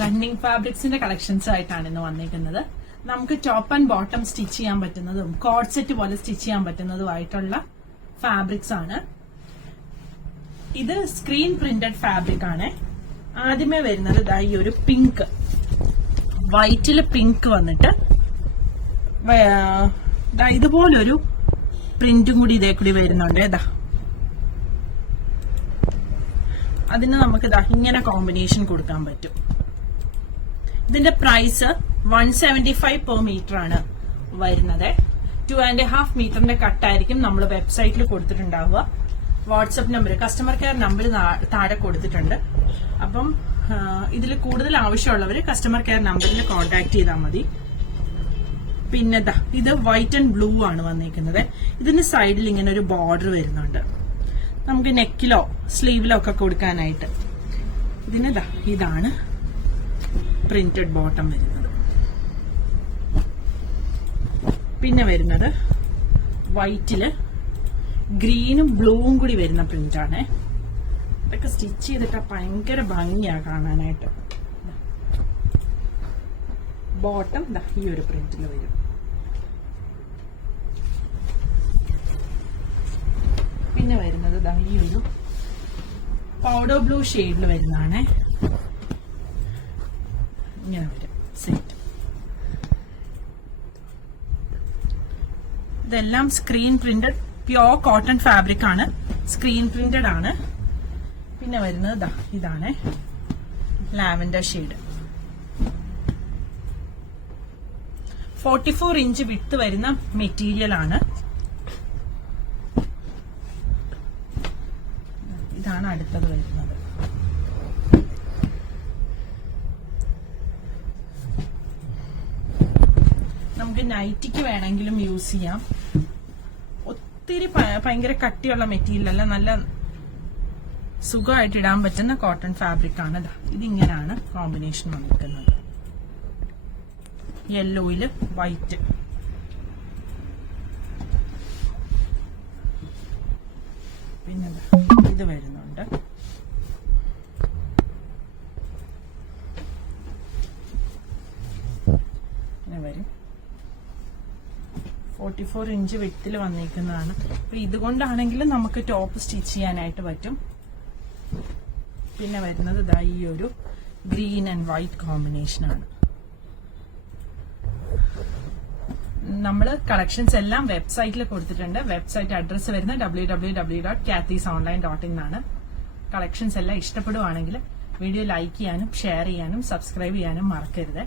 Running ഫാബ്രിക്സിന്റെ collections ആയിട്ടാണ് ഇന്ന് വന്നിരിക്കുന്നത്. നമുക്ക് ടോപ്പ് ആൻഡ് ബോട്ടം സ്റ്റിച്ച് ചെയ്യാൻ പറ്റുന്നതും കോഡ് സെറ്റ് പോലെ സ്റ്റിച്ച് ചെയ്യാൻ പറ്റുന്നതുമായിട്ടുള്ള ഫാബ്രിക്സ് ആണ്. ഇത് സ്ക്രീൻ പ്രിന്റഡ് ഫാബ്രിക് ആണ്. ആദ്യമേ വരുന്നത് ഈ ഒരു പിങ്ക്, വൈറ്റില് പിങ്ക് വന്നിട്ട് ഇതുപോലൊരു പ്രിന്റും കൂടി ഇതേ കൂടി വരുന്നുണ്ട്. അതിന് നമുക്ക് ഇങ്ങനെ കോമ്പിനേഷൻ കൊടുക്കാൻ പറ്റും. ഇതിന്റെ പ്രൈസ് 175 പെർ മീറ്റർ ആണ് വരുന്നത്. 2.5 മീറ്ററിന്റെ കട്ടായിരിക്കും നമ്മൾ വെബ്സൈറ്റിൽ കൊടുത്തിട്ടുണ്ടാവുക. WhatsApp number, customer care number താഴെ കൊടുത്തിട്ടുണ്ട്. അപ്പം ഇതിൽ കൂടുതൽ ആവശ്യമുള്ളവർ കസ്റ്റമർ കെയർ നമ്പറിൽ കോൺടാക്ട് ചെയ്താൽ മതി. പിന്നെ ഇത് വൈറ്റ് ആൻഡ് ബ്ലൂ ആണ് വന്നിരിക്കുന്നത്. ഇതിന് സൈഡിൽ ഇങ്ങനെ ഒരു ബോർഡർ വരുന്നുണ്ട്, നമുക്ക് നെക്കിലോ സ്ലീവിലോ ഒക്കെ കൊടുക്കാനായിട്ട്. ഇതിന് ഇതാണ് പ്രിന്റഡ് ബോട്ടം വരുന്നത്. പിന്നെ വരുന്നത് വൈറ്റില് ഗ്രീനും ബ്ലൂവും കൂടി വരുന്ന പ്രിന്റാണ്. ഇതൊക്കെ സ്റ്റിച്ച് ചെയ്തിട്ട് ഭയങ്കര ഭംഗിയാ കാണാനായിട്ട്. ബോട്ടം ഈ ഒരു പ്രിന്റിൽ വരും. പിന്നെ വരുന്നത് ഈ ഒരു പൗഡർ ബ്ലൂ ഷെയ്ഡിൽ വരുന്നതാണ്. ഇങ്ങനെ വരും സെറ്റ്. ഇതെല്ലാം screen printed pure cotton fabric ആണ്, സ്ക്രീൻ പ്രിന്റഡ് ആണ്. പിന്നെ വരുന്നത് ഇതാണ് ലാവൻഡർ ഷെയ്ഡ്. 44 ഇഞ്ച് വിഡ്ത് വരുന്ന മെറ്റീരിയൽ ആണ്. ഇതാണ് അടുത്തത് വരുന്നത്. നമുക്ക് നൈറ്റിക്ക് വേണമെങ്കിലും യൂസ് ചെയ്യാം. ഒത്തിരി ഭയങ്കര കട്ടിയുള്ള മെറ്റീരിയൽ അല്ല, നല്ല സുഖമായിട്ട് ഇടാൻ പറ്റുന്ന കോട്ടൺ ഫാബ്രിക് ആണ്. ഇതിങ്ങനെയാണ് കോമ്പിനേഷൻ വന്നിരിക്കുന്നത്. യെല്ലോയില് വൈറ്റ്. പിന്നെ ഇത് വരുന്നുണ്ട്. വരും 44 ഇഞ്ച് വിഡ്ത്തിൽ വന്നിരിക്കുന്നതാണ്. അപ്പൊ ഇതുകൊണ്ടാണെങ്കിലും നമുക്ക് ടോപ്പ് സ്റ്റിച്ച് ചെയ്യാനായിട്ട് പറ്റും. പിന്നെ വരുന്നത് ഈ ഒരു ഗ്രീൻ ആൻഡ് വൈറ്റ് കോമ്പിനേഷൻ ആണ്. നമ്മൾ കളക്ഷൻസ് എല്ലാം വെബ്സൈറ്റിൽ കൊടുത്തിട്ടുണ്ട്. വെബ്സൈറ്റ് അഡ്രസ്സ് വരുന്നത് www.kathysonline.in ആണ്. കളക്ഷൻസ് എല്ലാം ഇഷ്ടപ്പെടുവാണെങ്കിൽ വീഡിയോ ലൈക്ക് ചെയ്യാനും ഷെയർ ചെയ്യാനും സബ്സ്ക്രൈബ് ചെയ്യാനും മറക്കരുത്.